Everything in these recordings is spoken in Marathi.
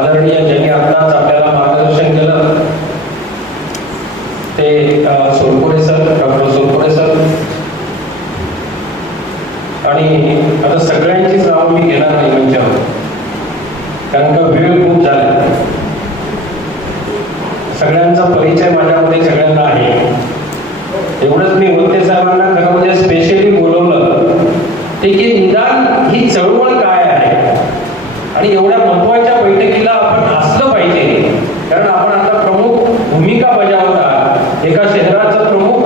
आदरणीय ज्यांनी आत्ताच आपल्याला मार्गदर्शन केलं ते सोलपुरे सर, डॉक्टर सोलपुरे सर. आणि आता सगळ्यांचीच नावं मी घेणार नाही मंचावर, कारण का वेळ खूप झाला. सगळ्यांचा परिचय माझ्यामध्ये सगळ्यांना आहे. एवढंच मी होते साहेबांना खरं म्हणजे स्पेशली बोलवलं ते की निदान ही चळवळ काय आहे आणि एवढ्या महत्वाच्या बैठकीला आपण असलं पाहिजे, कारण आपण आता प्रमुख भूमिका बजावता. एका शहराचं प्रमुख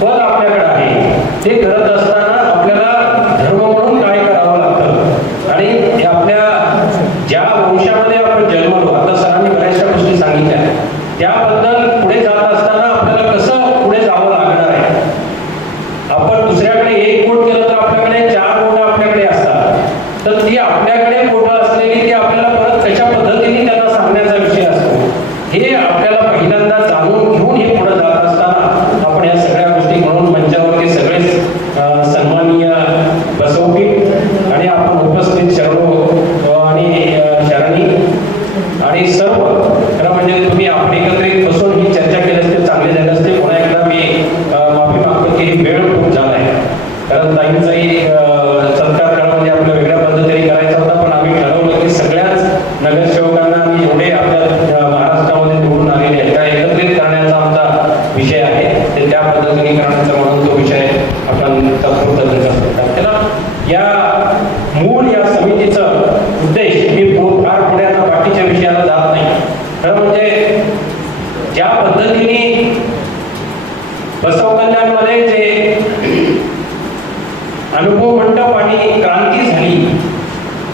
पद आपल्याकडे आहे. ते करत असताना आपल्याला धर्म म्हणून काय करावं लागतं आणि आपल्या ज्या वंशामध्ये आपण जन्मलो, आता सरांनी बऱ्याचशा गोष्टी सांगितल्या, त्याबद्दल पुढे जात असताना आपल्याला कसं पुढे जावं लागणार आहे. आपण दुसऱ्याकडे एक बोट केलं तर आपल्याकडे 4 बोट आपल्याकडे असतात, तर ती आपल्याकडे बोट असलेली ती आपल्याला परत कशा पद्धतीने त्यांना सांगण्याचा विषय असतो. हे आपल्याला पहिल्यांदा जाणून घेऊन हे पुढे जात असताना आपण या सगळ्या गोष्टी म्हणून मंचावरती सगळेच सन्माननीय बसवपीठ आणि आपण उपस्थित सर्व आणि शरणी आणि सर्व खरं म्हणजे तुम्ही आपण एकत्रित बसून ही चर्चा केली असते चांगले झाले असते. पुन्हा एकदा मी माफी मागतो की वेळ खूप झाला आहे, कारण ताईंचाही सत्कार करणं म्हणजे आपल्या वेगळ्या पद्धतीने करायचा होता, पण आम्ही ठरवलं की सगळ्याच नगरसेवकांना आणि जेवढे आपल्या महाराष्ट्रामध्ये निवडून आलेले आहेत त्या एकत्रित करण्याचा आमचा विषय आहे, ते त्या पद्धतीने करण्याचा म्हणून तो विषय आपण तात्पुरता करतो. त्याला या मूळ या समितीचा उद्देश मी फार पुढे आता बाकीच्या विषयाला जात नाही. खरं म्हणजे ज्या पद्धतीने बसव कल्याणमध्ये जे अनुभव मंडप आणि क्रांती झाली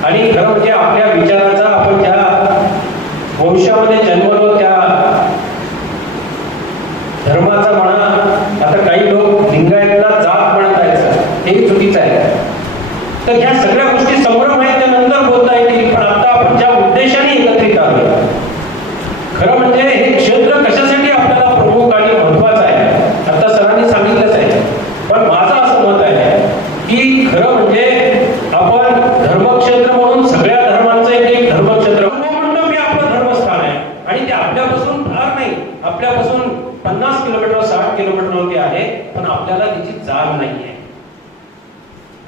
आणि खरं म्हणजे आपल्या विचाराचा आपण ज्या वंशामध्ये जन्मलो त्या धर्माचा म्हणा, आता काही लोक लिंगायतला जात म्हणत आहेत, हे चुकीचं आहे. तर ह्या सगळ्या गोष्टी संभ्रम आहेत त्या नंतर बोलता येतील, पण आता आपण ज्या उद्देशाने एकत्रित आलो, खरं म्हणजे हे क्षेत्र कशासाठी आपल्याला प्रमुख आणि महत्वाचं आहे आता सरांनी सांगितलंच आहे. पण माझं असं मत आहे की खरं म्हणजे आपण धर्मक्षेत्र म्हणून सगळ्या धर्मांचं एक धर्मक्षेत्र मंडप हे आपलं धर्मस्थान आहे आणि ते आपल्यापासून फार नाही, आपल्यापासून 50 किलोमीटर 60 किलोमीटरवरती आहे, पण आपल्याला त्याची जाण नाही आहे.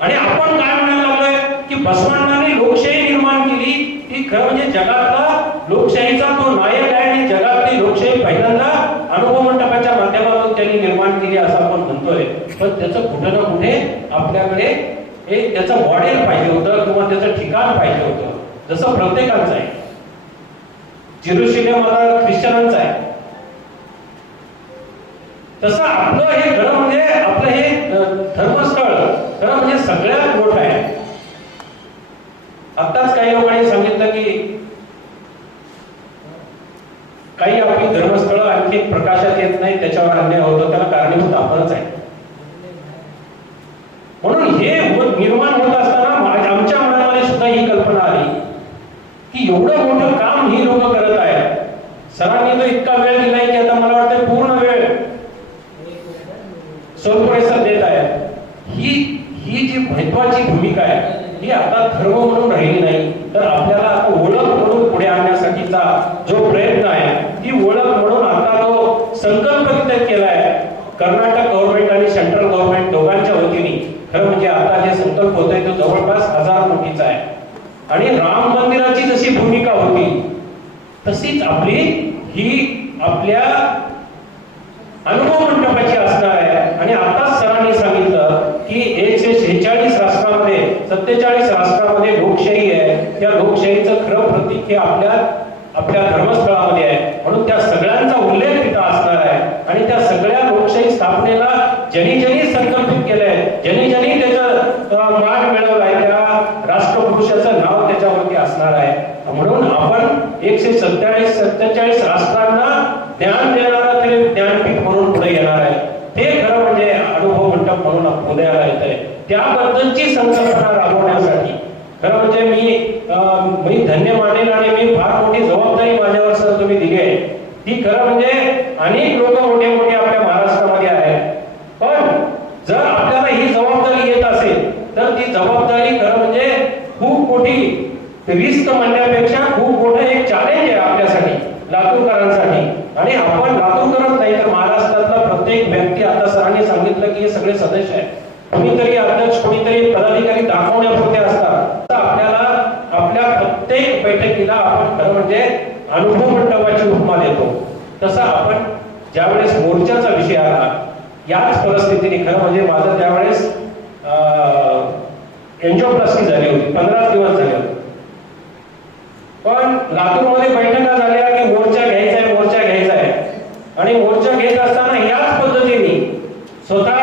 आणि आपण काय म्हणायला लागलोय की बसवण्णाने लोकशाही निर्माण केली, ती खरं म्हणजे जगातला लोकशाहीचा तो नायक आहे आणि जगातली लोकशाही पहिल्यांदा अनुभव मंडपाच्या माध्यमातून त्यांनी निर्माण केली असं आपण म्हणतोय. पण त्याचं कुठे ना कुठे आपल्याकडे एक त्याचं मॉडेल पाहिजे होतं किंवा त्याचं ठिकाण पाहिजे होतं. जसं प्रत्येकाचं आहे, जेरुसलेम आता ख्रिश्चनांचं आहे, तसं आपलं हे खरं म्हणजे आपलं हे धर्मस्थळ खरं म्हणजे सगळ्यात मोठं आहे. आताच काही लोकांनी सांगितलं की काही आपली धर्मस्थळं आणखी प्रकाशात येत नाही, त्याच्यावर अन्याय होतो, त्याला कारणीभूत आपणच आहे. म्हणून हे निर्माण होत असताना आमच्या मनामध्ये सुद्धा ही कल्पना आली की एवढं मोठं काम ही लोक करत आहेत. सरांनी तो इतका वेळ दिलाय की आता मला वाटतं पूर्ण वेळ सोलपुरे सर देत आहेत. ही जी महत्वाची भूमिका आहे ही आता धर्म म्हणून राहिली नाही, तर आपल्याला ओळख म्हणून पुढे आणण्यासाठीचा जो प्रयत्न आहे ती ओळख म्हणून आता तो संकल्प तिथे केलाय कर्नाटक गव्हर्नमेंट आणि सेंट्रल गव्हर्नमेंट दोघांच्या वतीने. खरं म्हणजे आता जे संकल्प होतोय तो जवळपास 1000 कोटीचा आहे आणि राम मंदिराची जशी भूमिका होती तशीच आपली ही आपल्या अनुभव मंडपाची असणार आहे. आणि आताच सरांनी सांगितलं की 146 राष्ट्रांमध्ये 47 राष्ट्रांमध्ये लोकशाही आहे, त्या लोकशाहीचं खरं प्रतीक हे आपल्या धर्मस्थळामध्ये आहे. म्हणून त्या सगळ्यांचा उल्लेख तिथं असणार आहे आणि त्या सगळ्या लोकशाही स्थापनेला ज्यांनी ज्यांनी संकल्पित केलंय, ज्यांनी ज्यांनी त्याचा मान मिळवलाय, त्या राष्ट्रपुरुषाचं नाव त्याच्यावरती असणार आहे. म्हणून आपण 147 राष्ट्रांना ज्ञान देणारा तरी ज्ञानपीठ म्हणून पुढे येणार आहे. ते खरं म्हणजे अनुभव मंडप म्हणून उदयाला येत आहे. त्याबद्दलची संकल्पना राबवण्यासाठी खरं म्हणजे मी धन्य मानेल आणि मी फार मोठी जबाबदारी माझ्यावर सर तुम्ही दिली आहे. ती खरं म्हणजे अनेक लोक मोठे मोठे आपल्या महाराष्ट्रामध्ये आहेत, पण जर आपल्याला ही जबाबदारी येत असेल तर ती जबाबदारी खरं म्हणजे खूप मोठी रिस्क म्हणण्यापेक्षा खूप मोठं एक चॅलेंज आपण खरं म्हणजे अनुभव मंडपाची उपमा देतो, तसं आपण ज्यावेळेस मोर्चाचा विषय आला याच परिस्थितीने खरं म्हणजे माझं त्यावेळेस एन्जिओप्लास्टी झाली होती, 15 दिवस झाले होते. पण लातूरमध्ये बैठका झाल्या की मोर्चा घ्यायचा आहे, मोर्चा घ्यायचा आहे. आणि मोर्चा घेत असताना याच पद्धतीने स्वतः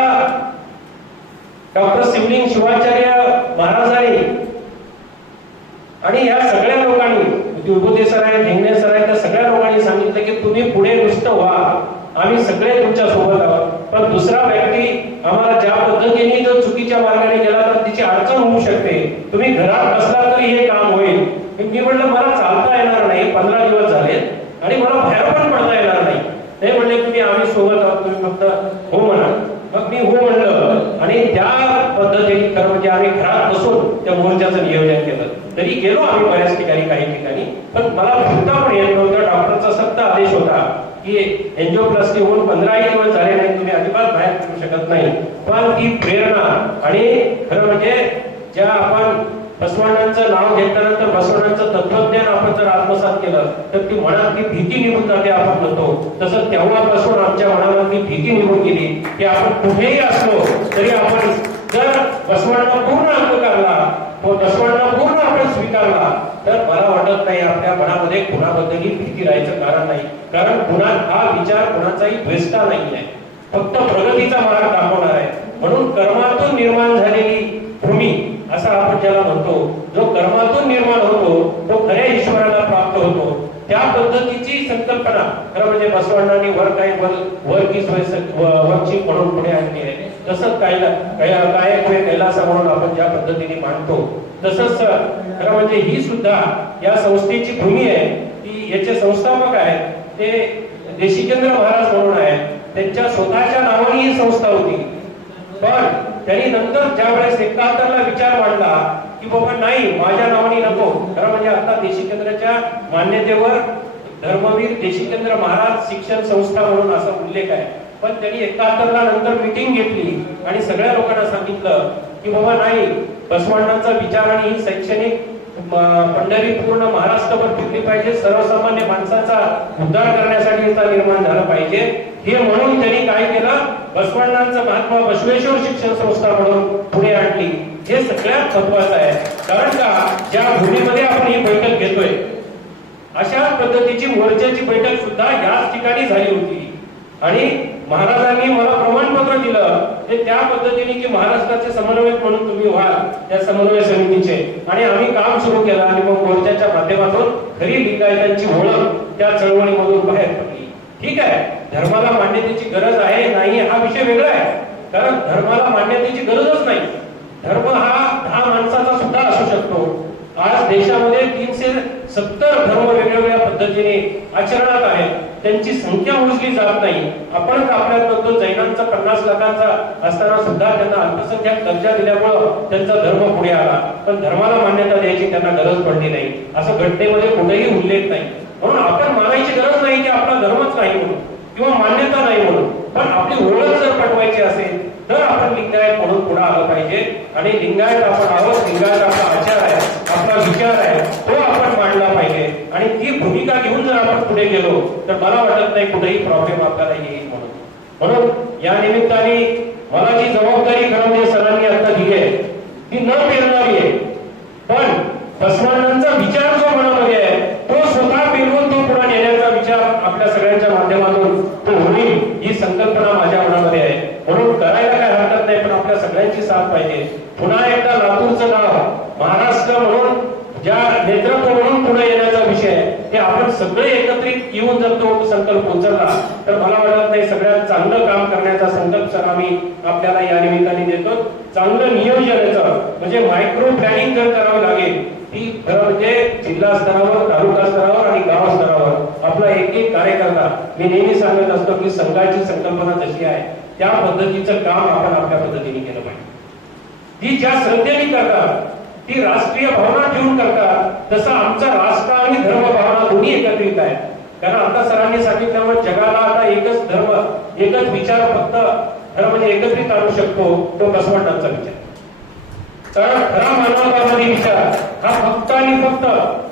डॉक्टर शिवलिंग शिवाचार्य महाराजांनी आणि या सगळ्या लोकांनी, विभूती सर आहे, ढेंगणे सर आहे, त्या सगळ्या लोकांनी सांगितलं की तुम्ही पुढे नुसतं व्हा, आम्ही सगळे तुमच्या सोबत आहोत. पण दुसरा व्यक्ती आम्हाला ज्या पद्धतीने जर चुकीच्या मार्गाने गेला तर तिची अडचण होऊ शकते, तुम्ही घरात बसला तरी हे काम होईल. मी म्हटलं मला चालता येणार नाही, 15 दिवस झाले आणि मला बाहेर पण पडता येणार नाही. ते म्हणले तुम्ही आम्ही सोबत आहोत, तुम्ही फक्त हो म्हणा. मग मी हो म्हणलं आणि त्या पद्धतीने खरं म्हणजे आम्ही घरात बसून त्या मोर्चाचं नियोजन केलं. तरी गेलो आम्ही बऱ्याच ठिकाणी, काही ठिकाणी, पण मला फिरता पण येत नव्हतं. डॉक्टरचा सक्त आदेश होता की एन्जिओप्लास्टी होऊन 15 दिवस झाले नाही, तुम्ही अजिबात बाहेर पडू शकत नाही. पण ती प्रेरणा आणि खरं म्हणजे ज्या आपण बसवण्णांचं नाव घेतल्यानंतर बसवण्णांचं तत्वज्ञान आपण जर आत्मसात केलं तर ती मनातली भीती निघून जाते आपण म्हणतो. तसं तेव्हापासून आमच्या मनामधली भीती निघून गेली की आपण कुठेही असलो तरी आपण जर बसवण्णा पूर्ण अंगीकारला, तो बसवण्णा पूर्ण आपण स्वीकारला तर मला वाटत नाही आपल्या मनामध्ये कुणाबद्दलही भीती राहायचं कारण नाही. कारण कुणा हा विचार कुणाचाही द्वेष्टा नाही आहे, फक्त प्रगतीचा मार्ग दाखवणार आहे. म्हणून कर्मातून निर्माण झालेली भूमी असं आपण ज्याला म्हणतो, जो कर्मातून निर्माण होतो तो खऱ्या ईश्वराला प्राप्त होतो. त्या पद्धतीची संकल्पना खरं म्हणजे बसवण्णांनी वर काही वर की वरची म्हणून पुढे आणली आहे. तसंच काय कैलास म्हणून आपण ज्या पद्धतीने मांडतो तसंच खरं म्हणजे ही सुद्धा या संस्थेची भूमी आहे. ती याचे संस्थापक आहेत ते देशिकेंद्र महाराज म्हणून आहेत. त्यांच्या स्वतःच्या नावाने ही संस्था होती. पण त्यांनी नंतर ज्यावेळेस 71ला विचार मांडला की बाबा नाही माझ्या नावाने नको, खरं म्हणजे आता देशिकेंद्राच्या मान्यतेवर धर्मवीर देशिकेंद्र महाराज शिक्षण संस्था म्हणून असा उल्लेख आहे. पण त्यांनी 71ला नंतर मीटिंग घेतली आणि सगळ्या लोकांना सांगितलं की बाबा नाही, बसवण्णांचा विचार आणि ही शैक्षणिक पंढरी पूर्ण महाराष्ट्रभर फिरली पाहिजे, सर्वसामान्य माणसाचा उद्धार करण्यासाठी याचा निर्माण झाला पाहिजे. हे म्हणून त्यांनी काय केलं, बसवण्णांचं महात्मा बसवेश्वर शिक्षण संस्था म्हणून पुढे आणली. हे सगळ्यात महत्वाचं आहे. कारण का ज्या भूमीमध्ये आपण ही बैठक घेतोय अशा पद्धतीची मोर्चाची बैठक सुद्धा याच ठिकाणी झाली होती. आणि महाराजांनी मला प्रमाणपत्र दिलं ते त्या पद्धतीने की महाराष्ट्राचे समन्वयक म्हणून तुम्ही व्हाल त्या समन्वय समितीचे. आणि आम्ही काम सुरू केलं आणि मग मोर्चाच्या माध्यमातून खरी लिंगायतांची ओळख त्या चळवळीमधून बाहेर पडली. ठीक आहे, धर्माला मान्यतेची गरज आहे नाही हा विषय वेगळा आहे. कारण धर्माला मान्यतेची गरजच नाही. धर्म हा 10 माणसाचा सुद्धा असू शकतो. आज देशामध्ये 370 धर्म वेगवेगळ्या पद्धतीने आचरणात आहेत. त्यांची संख्या मोजली जात नाही. आपण आपल्यात बघतो जैनांचा 50 लाखांचा असताना सुद्धा त्यांना अल्पसंख्याक दर्जा दिल्यामुळं त्यांचा धर्म पुढे आला. पण धर्माला मान्यता द्यायची त्यांना गरज पडली नाही, असं घटनेमध्ये कुठेही उल्लेख नाही. म्हणून आपण मानायची गरज नाही की आपला धर्मच नाही म्हणून किंवा मान्यता नाही म्हणून. पण आपली ओळख जर पटवायची असेल तर आपण लिंगायत म्हणून पुढे आलं पाहिजे. आणि लिंगायत आपण आहोत, लिंगायत आपला आचार आहे, आपला विचार आहे, तो आपण मांडला पाहिजे. आणि ती भूमिका घेऊन जर आपण पुढे गेलो तर मला वाटत नाही कुठेही प्रॉब्लेम आपल्याला येईल म्हणून या निमित्ताने मला जी जबाबदारी खरं सरांनी आता दिली आहे ती न पेरणारी आहे. पण बसवण्णांचा विचार जो मनामध्ये आहे तो स्वतः पेरून तो पुढे नेण्याचा विचार आपल्या सगळ्यांच्या माध्यमातून तो होईल ही संकल्पना माझ्या मनामध्ये आहे. म्हणून करायला काय हरकत नाही, पण आपल्या सगळ्यांची साथ पाहिजे. पुन्हा एकदा लातूरचं नाव महाराष्ट्र म्हणून ज्या नेतृत्व म्हणून पुढे येण्याचा विषय ते आपण सगळे एकत्रित येऊन जर तो संकल्प उचलला तर मला वाटत नाही सगळ्यात चांगलं काम करण्याचा संकल्प सर आम्ही आपल्याला या निमित्ताने देतो. चांगलं नियोजनाचं म्हणजे मायक्रो प्लॅनिंग जर करावं लागेल ती खरं म्हणजे जिल्हा स्तरावर, तालुका स्तरावर आणि गाव स्तरावर आपला एक एक कार्यकर्ता, मी नेहमी सांगत असतो की संघाची संकल्पना जशी आहे त्या पद्धतीचं काम आपण आपल्या पद्धतीने केलं पाहिजे. ती ज्या श्रद्धेने करतात ती राष्ट्रीय भावना ठेवून करतात, तसं आमचा राष्ट्र आणि धर्म भावना दोन्ही एकत्रित आहे. कारण आता सरांनी सांगितल्यावर जगाला आता एकच धर्म, एकच विचार फक्त खरं म्हणजे एकत्रित आणू शकतो तो बसवण्णांचा विचार. तर खरा मानवतावादी विचार हा फक्त आणि फक्त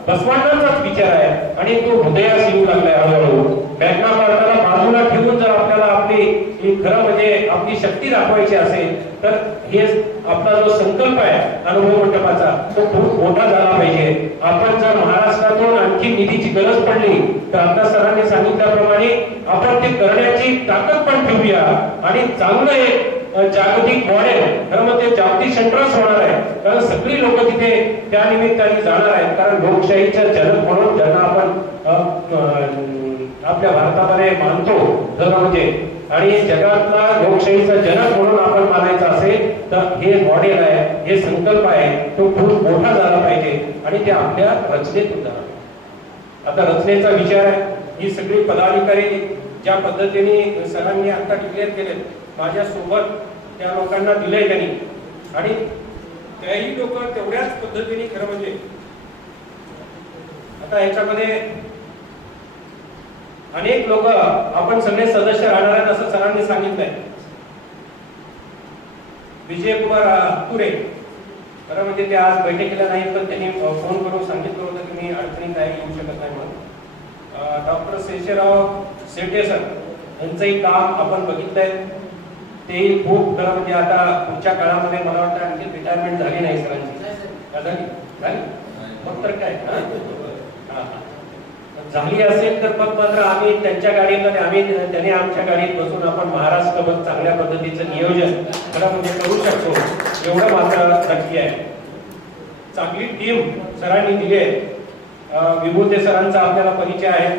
बसवांचाच विचार आहे आणि तो हृदयास येऊ लागलाय हळूहळू. मॅग्ना कार्टाला बाजूला ठेवून जर आपल्याला आपली खरं म्हणजे आपली शक्ती दाखवायची असेल तर हे आपला जो संकल्प आहे अनुभव मंडपाचा तो खूप मोठा झाला पाहिजे. आपण जर महाराष्ट्रातून आणखी निधीची गरज पडली तर आता सरांनी सांगितल्याप्रमाणे आपण ते करण्याची ताकद पण ठेवूया आणि चांगलं एक जागतिक मॉडेल खरं म्हणजे जागतिक सेंटर्स होणार आहे. कारण सगळी लोक तिथे त्या निमित्ताने जाणार आहेत. कारण लोकशाहीच्या जनक म्हणून ज्यांना आपण आपल्या भारतामध्ये मानतो खरं म्हणजे आणि जगातला लोकशाहीचा जनक म्हणून आपण मानायचं असेल तर हे मॉडेल आहे, हे संकल्प आहे तो खूप मोठा झाला पाहिजे आणि ते आपल्या रचनेत उतरणार. आता रचनेचा विचार आहे. ही सगळी पदाधिकारी ज्या पद्धतीने सरांनी आता डिक्लेअर केले माझ्या सोबत त्या लोकांना दिलंय त्यांनी आणि त्याही लोक तेवढ्याच पद्धतीने खरं म्हणजे आता याच्यामध्ये अनेक लोक आपण सगळे सदस्य राहणार आहेत असं सरांनी सांगितलंय. विजय कुमार पुरे खरं म्हणजे ते आज बैठकीला नाही पण त्यांनी फोन करून सांगितलं होतं की मी अडचणीत आहे येऊ शकत नाही म्हणून. डॉक्टर शेषराव सेठे सर यांचंही काम आपण बघितलंय. तेही खूप खरं म्हणजे आता पुढच्या काळामध्ये मला वाटतं आणखी रिटायरमेंट झाली नाही सरांची. मग तर काय झाली असेल तर मग मात्र आम्ही त्यांच्या गाडीमध्ये त्याने आमच्या गाडीत बसून आपण महाराष्ट्रभर चांगल्या पद्धतीचं नियोजन खरं म्हणजे करू शकतो एवढं मात्र नक्की आहे. चांगली टीम सरांनी दिली आहे. विभूते सरांचा आपल्याला परिचय आहे,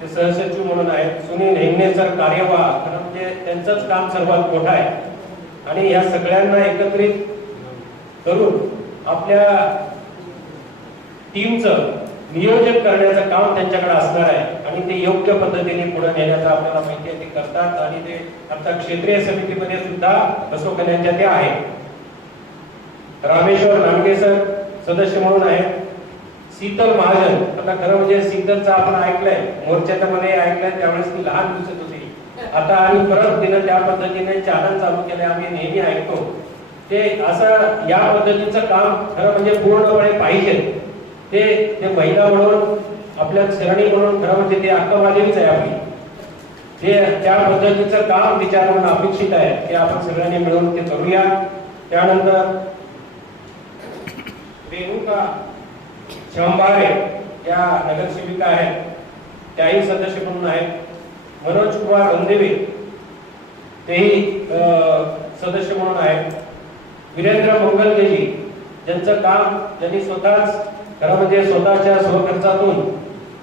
ते सहसचिव म्हणून आहेत. सुनील हेंगणे सर कार्यवाह खरं म्हणजे त्यांचंच काम सर्वात मोठं आहे आणि ह्या सगळ्यांना एकत्रित करून आपल्या टीमचं नियोजन करण्याचं काम त्यांच्याकडे असणार आहे आणि ते योग्य पद्धतीने पुढे नेण्याचा आपल्याला माहिती आहे ते करतात आणि ते आता क्षेत्रीय समितीमध्ये सुद्धा बसवकन्यांच्या ते आहेत. रामेश्वर नांडगे सर सदस्य म्हणून आहेत. शीतल महाजन आता खरं म्हणजे शीतलचं आपण ऐकलंय मोर्चाच्या मध्ये ऐकलंय त्यावेळेस ती लहान दिसत होती आता आणि परत तिनं त्या पद्धतीने चॅनल चालू केलंय आम्ही नेहमी ऐकतो ते असं या पद्धतीचं काम खरं म्हणजे पूर्णपणे पाहिजे. ते महिला म्हणून आपल्या शरणी म्हणून खरं म्हणजे ते अक्कमादेवीच आहे आपली. ते त्या पद्धतीचं काम विचारून अपेक्षित आहे ते आपण सगळ्यांनी मिळून ते करूया. त्यानंतर रेणुका शंभारे या नगरसेविका आहेत त्याही सदस्य म्हणून आहेत. मनोज कुमार रणदेवे तेही सदस्य म्हणून आहेत. वीरेंद्र मंगलदेजी ज्यांचं काम त्यांनी स्वतःच खरं म्हणजे स्वतःच्या स्वखर्चातून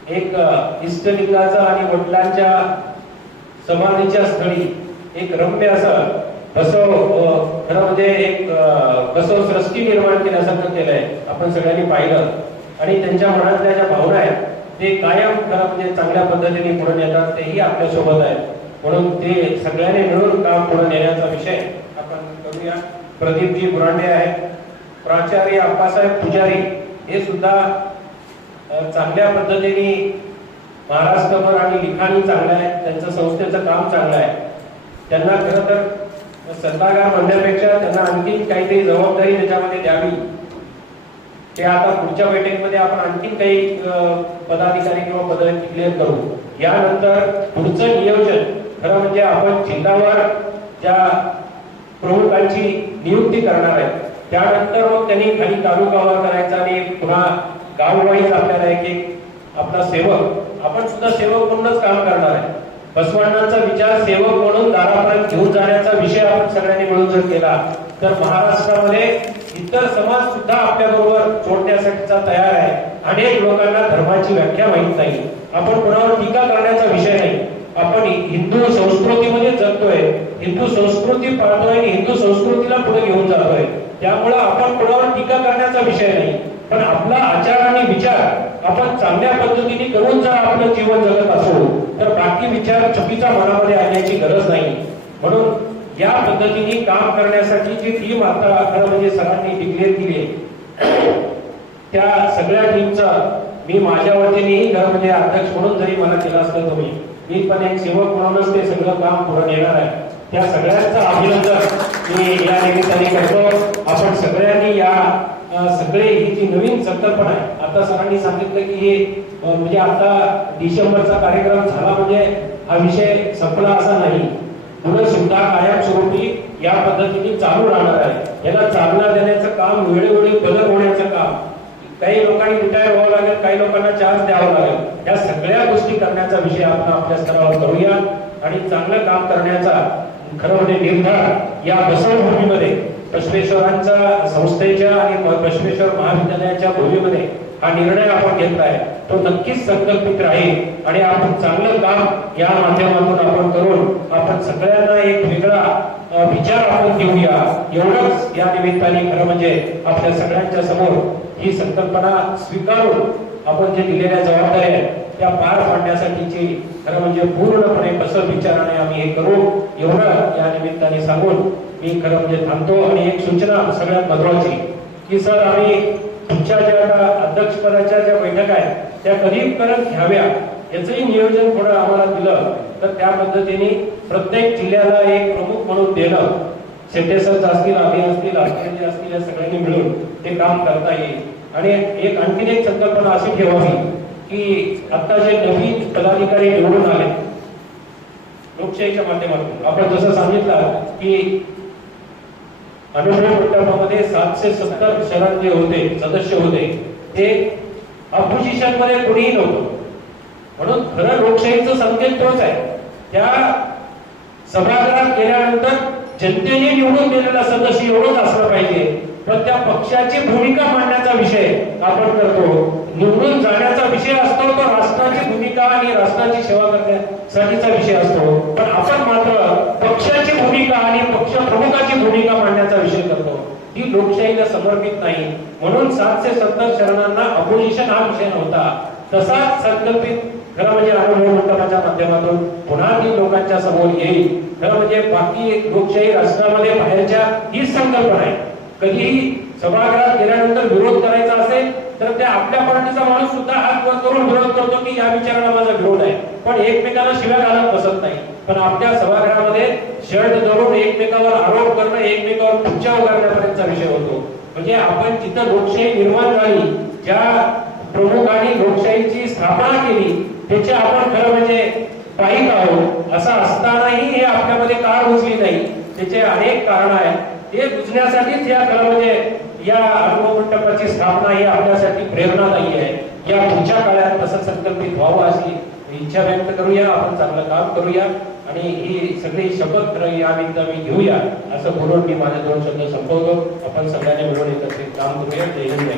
एक इष्टलिंगाचा आणि वडिलांच्या समाधीच्या स्थळी एक रम्य असं बसव खरं म्हणजे एक बसव सृष्टी निर्माण केल्यासारखं केलंय आपण सगळ्यांनी पाहिलं आणि त्यांच्या मनातल्या ज्या भावना आहेत ते कायम खरं म्हणजे चांगल्या पद्धतीने पुढे नेतात तेही आपल्या सोबत आहेत. म्हणून ते सगळ्यांनी मिळून काम पुढे नेण्याचा विषय आपण करूया. प्रदीपजी बुरांडे आहेत. प्राचार्य अप्पासाहेब पुजारी हे सुद्धा चांगल्या पद्धतीने महाराष्ट्रभर आणि लिखाणी चांगलं आहे त्यांचं संस्थेचं काम चांगलं आहे. त्यांना खरं तर सल्लागार म्हणण्यापेक्षा त्यांना आणखी काहीतरी जबाबदारी त्याच्यामध्ये द्यावी. ते आता पुढच्या बैठकीमध्ये आपण आणखी काही पदाधिकारी किंवा पद क्लिअर करू. यानंतर पुढचं नियोजन खरं म्हणजे आपण जिल्हावार ज्या प्रमुखांची नियुक्ती करणार आहे त्यानंतर मग त्यांनी खाली तालुकावर करायचा आणि पुन्हा गाववाईज आपल्याला एक आपला सेवक आपण सुद्धा सेवक म्हणूनच काम करणार आहे. बसवांचा विचार सेवक म्हणून दारापर्यंत घेऊन जाण्याचा विषय आपण सगळ्यांनी मिळून जर केला तर महाराष्ट्रामध्ये इतर समाज सुद्धा आपल्या बरोबर जोडण्यासाठीचा तयार आहे. अनेक लोकांना धर्माची व्याख्या माहित नाही. आपण कोणावर टीका करण्याचा विषय नाही. आपण हिंदू संस्कृतीमध्ये जगतोय, हिंदू संस्कृती पाळतोय आणि हिंदू संस्कृतीला पुढे घेऊन जातोय. त्यामुळे आपण कोणावर टीका करण्याचा विषय नाही पण आपला आचार आणि विचार आपण चांगल्या पद्धतीने करून जर आपलं जीवन जगत असो तर बाकी विचार चुकीचा मनामध्ये आणण्याची गरज नाही. म्हणून या पद्धतीने काम करण्यासाठी जी टीम आता खरं म्हणजे सरांनी डिक्लेअर केली त्या सगळ्या टीमचा मी माझ्या वतीनेही खरं म्हणजे अध्यक्ष म्हणून जरी मला केलं असतं तुम्ही मी पण एक सेवक म्हणूनच ते सगळं काम पुढे नेणार आहे. त्या सगळ्यांचं अभिनंदन मी या निमित्ताने करतो. आपण सगळ्यांनी या सगळे ही जी नवीन संकल्पना आहे, आता सरांनी सांगितलं की हे म्हणजे आता डिसेंबरचा कार्यक्रम झाला म्हणजे हा विषय संपला असा नाही, पुढे सुद्धा कायमस्वरूपी या पद्धतीने चालू राहणार आहे. याला चालना देण्याचं काम, वेळोवेळी बदल होण्याचं काम, काही लोकांनी रिटायर व्हावं लागेल, काही लोकांना चार्ज द्यावं लागेल, या सगळ्या गोष्टी करण्याचा विषय आपण आपल्या स्तरावर करूया आणि चांगलं काम करण्याचा खरं म्हणजे निर्धार या बसवभूमीमध्ये बसवेश्वरांच्या संस्थेच्या आणि बसवेश्वर महाविद्यालयाच्या भूमीमध्ये हा निर्णय आपण घेतलाय, तो नक्कीच संकल्पित राहील आणि आपण चांगलं काम या माध्यमातून आपण करून आपण सगळ्यांना एक वेगळा विचार आपण देऊया. एवढंच या निमित्ताने खरं म्हणजे आपल्या सगळ्यांच्या समोर ही संकल्पना स्वीकारून आपण जे दिलेल्या जबाबदाऱ्या आहेत त्या पार पाडण्यासाठीची खरं म्हणजे पूर्णपणे बसव विचाराने आम्ही हे करू, एवढं या निमित्ताने सांगून मी खरं म्हणजे थांबतो. आणि एक सूचना सगळ्यात महत्वाची की सर, आम्ही तुमच्या ज्या अध्यक्षपदाच्या ज्या बैठका आहेत त्या कधी करत घ्याव्या याचंही नियोजन थोडं आम्हाला दिलं तर त्या पद्धतीने प्रत्येक जिल्ह्याला एक प्रमुख म्हणून देणं, शेटेसर असतील, आधी असतील, आचार्य असतील, या सगळ्यांनी मिळून ते काम करता येईल. आणि एक आणखीन एक संकल्पना अशी ठेवावी की आता जे नवीन पदाधिकारी निवडून आले लोकशाहीच्या माध्यमातून, आपण जसं सांगितलं की अनुभव मंडपामध्ये 770 शरण जे होते सदस्य होते ते अपोजिशन मध्ये कोणीही नव्हतं, म्हणून खरं लोकशाहीचं संकेत तोच आहे. त्या सभागृहात गेल्यानंतर जनतेने निवडून दिलेला सदस्य एवढंच असलं पाहिजे, पण त्या पक्षाची भूमिका मांडण्याचा विषय आपण करतो. निवडून जाण्याचा विषय असतो तो राष्ट्राची भूमिका आणि राष्ट्राची सेवा करण्यासाठीचा विषय असतो, पण आपण मात्र पक्षाची भूमिका आणि पक्ष प्रमुखाची भूमिका मांडण्याचा विषय करतो. ही लोकशाहीला समर्पित नाही. म्हणून 770 शरणांना अपोजिशन हा विषय नव्हता. तसाच संकल्पित खरं म्हणजे अनुभव मंडपाच्या माध्यमातून पुन्हा ती लोकांच्या समोर येईल. खरं म्हणजे बाकी लोकशाही राष्ट्रामध्ये बाहेरच्या हीच संकल्पना आहे. कधीही सभागृहात गेल्यानंतर विरोध करायचा असेल तर त्या आपल्या पार्टीचा माणूस सुद्धा हात वर करून विरोध करतो की या विचाराला माझा विरोध आहे, पण एकमेकाला शिव्या घालत बसत नाही. पण आपल्या सभागृहामध्ये शर्ट धरून एकमेकावर आरोप करणं, एकमेकावर पुच्छा उगारण्यापर्यंतचा विषय होतो. म्हणजे आपण जिथं लोकशाही निर्माण झाली, ज्या प्रमुखांनी लोकशाहीची स्थापना केली त्याचे आपण खरं म्हणजे पाहित आहोत. असं असतानाही हे आपल्यामध्ये का रुजली नाही, त्याचे अनेक कारण आहेत. ते बुजण्यासाठीच या खरं म्हणजे या अनुभव मंडपाची स्थापना ही आपल्यासाठी प्रेरणादायी आहे. या पुढच्या काळात तसं संकल्पित व्हावं अशी इच्छा व्यक्त करूया. आपण चांगलं काम करूया आणि ही सगळी शपथ या निमित्त मी घेऊया असं बोलून मी माझे 2 शब्द संपवतो. आपण सगळ्यांनी मिळून एकत्रित काम करूया. जय हिंद.